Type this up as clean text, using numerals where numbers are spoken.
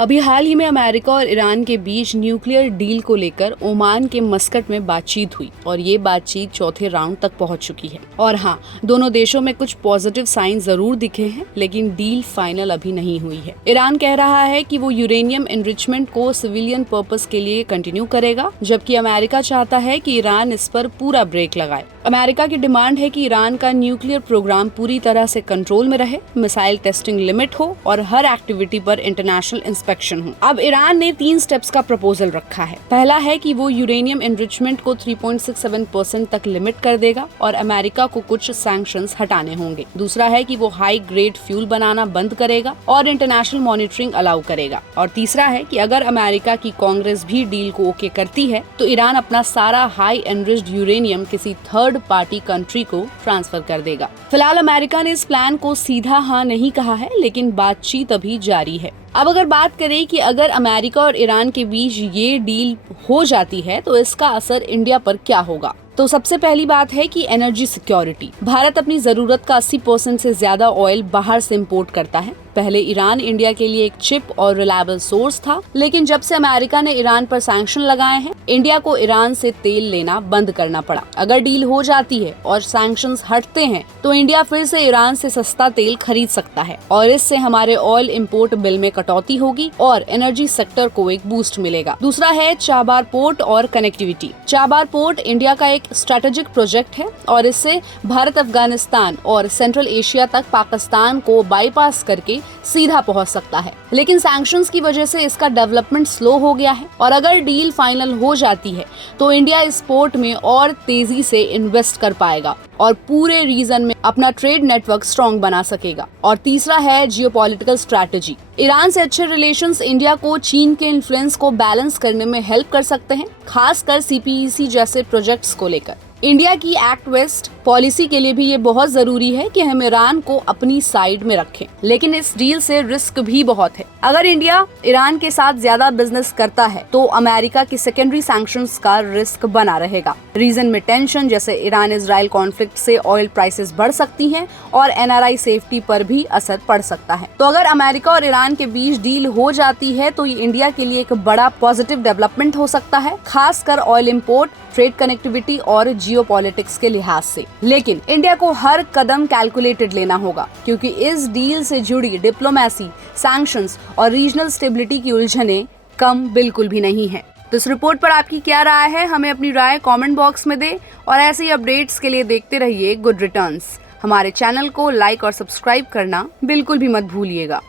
अभी हाल ही में अमेरिका और ईरान के बीच न्यूक्लियर डील को लेकर ओमान के मस्कट में बातचीत हुई और ये बातचीत चौथे राउंड तक पहुंच चुकी है। और हाँ, दोनों देशों में कुछ पॉजिटिव साइन जरूर दिखे हैं, लेकिन डील फाइनल अभी नहीं हुई है। ईरान कह रहा है कि वो यूरेनियम एनरिचमेंट को सिविलियन पर्पस के लिए कंटिन्यू करेगा, जबकि अमेरिका चाहता है कि ईरान इस पर पूरा ब्रेक लगाए। अमेरिका की डिमांड है कि ईरान का न्यूक्लियर प्रोग्राम पूरी तरह से कंट्रोल में रहे, मिसाइल टेस्टिंग लिमिट हो और हर एक्टिविटी पर इंटरनेशनल इंस्पेक्शन हो। अब ईरान ने 3 स्टेप्स का प्रपोजल रखा है। पहला है कि वो यूरेनियम एनरिचमेंट को 3.67% तक लिमिट कर देगा और अमेरिका को कुछ सैंक्शंस हटाने होंगे। दूसरा है कि वो हाई ग्रेड फ्यूल बनाना बंद करेगा और इंटरनेशनल मॉनिटरिंग अलाउ करेगा। और तीसरा है कि अगर अमेरिका की कांग्रेस भी डील को ओके करती है तो ईरान अपना सारा हाई एनरिच्ड यूरेनियम किसी थर्ड पार्टी कंट्री को ट्रांसफर कर देगा। फिलहाल अमेरिका ने इस प्लान को सीधा हाँ नहीं कहा है, लेकिन बातचीत अभी जारी है। अब अगर बात करें कि अगर अमेरिका और ईरान के बीच ये डील हो जाती है तो इसका असर इंडिया पर क्या होगा, तो सबसे पहली बात है कि एनर्जी सिक्योरिटी। भारत अपनी जरूरत का 80% से ज्यादा ऑयल बाहर से इंपोर्ट करता है। पहले ईरान इंडिया के लिए एक चिप और रिलायबल सोर्स था, लेकिन जब से अमेरिका ने ईरान पर सैंक्शन लगाए हैं, इंडिया को ईरान से तेल लेना बंद करना पड़ा। अगर डील हो जाती है और सैंक्शंस हटते हैं तो इंडिया फिर से ईरान से सस्ता तेल खरीद सकता है और इससे हमारे ऑयल इंपोर्ट बिल में कटौती होगी और एनर्जी सेक्टर को एक बूस्ट मिलेगा। दूसरा है चाबार पोर्ट और कनेक्टिविटी। चाबार पोर्ट इंडिया का एक स्ट्रेटेजिक प्रोजेक्ट है और इससे भारत, अफगानिस्तान और सेंट्रल एशिया तक पाकिस्तान को बाईपास करके सीधा पहुंच सकता है, लेकिन सैंक्शंस की वजह से इसका डेवलपमेंट स्लो हो गया है। और अगर डील फाइनल हो जाती है तो इंडिया इस पोर्ट में और तेजी से इन्वेस्ट कर पाएगा और पूरे रीजन में अपना ट्रेड नेटवर्क स्ट्रॉन्ग बना सकेगा। और तीसरा है जियोपॉलिटिकल स्ट्रैटेजी। ईरान से अच्छे रिलेशंस इंडिया को चीन के इन्फ्लुएंस को बैलेंस करने में हेल्प कर सकते हैं, खासकर CPEC जैसे प्रोजेक्ट्स को लेकर। इंडिया की एक्ट वेस्ट पॉलिसी के लिए भी ये बहुत जरूरी है कि हम ईरान को अपनी साइड में रखें, लेकिन इस डील से रिस्क भी बहुत है। अगर इंडिया ईरान के साथ ज्यादा बिजनेस करता है तो अमेरिका की सेकेंडरी सैंक्शंस का रिस्क बना रहेगा। रीजन में टेंशन जैसे ईरान इजराइल कॉन्फ्लिक्ट से ऑयल प्राइसेस बढ़ सकती हैं और NRI सेफ्टी पर भी असर पड़ सकता है। तो अगर अमेरिका और ईरान के बीच डील हो जाती है तो ये इंडिया के लिए एक बड़ा पॉजिटिव डेवलपमेंट हो सकता है, खासकर ऑयल इंपोर्ट, ट्रेड कनेक्टिविटी और जियोपॉलिटिक्स के लिहाज से। लेकिन इंडिया को हर कदम कैलकुलेटेड लेना होगा, क्योंकि इस डील से जुड़ी डिप्लोमेसी, सैंक्शंस और रीजनल स्टेबिलिटी की उलझनें कम बिल्कुल भी नहीं है। तो इस रिपोर्ट पर आपकी क्या राय है, हमें अपनी राय कमेंट बॉक्स में दें और ऐसे ही अपडेट्स के लिए देखते रहिए गुड रिटर्न्स। हमारे चैनल को लाइक और सब्सक्राइब करना बिल्कुल भी मत भूलिएगा।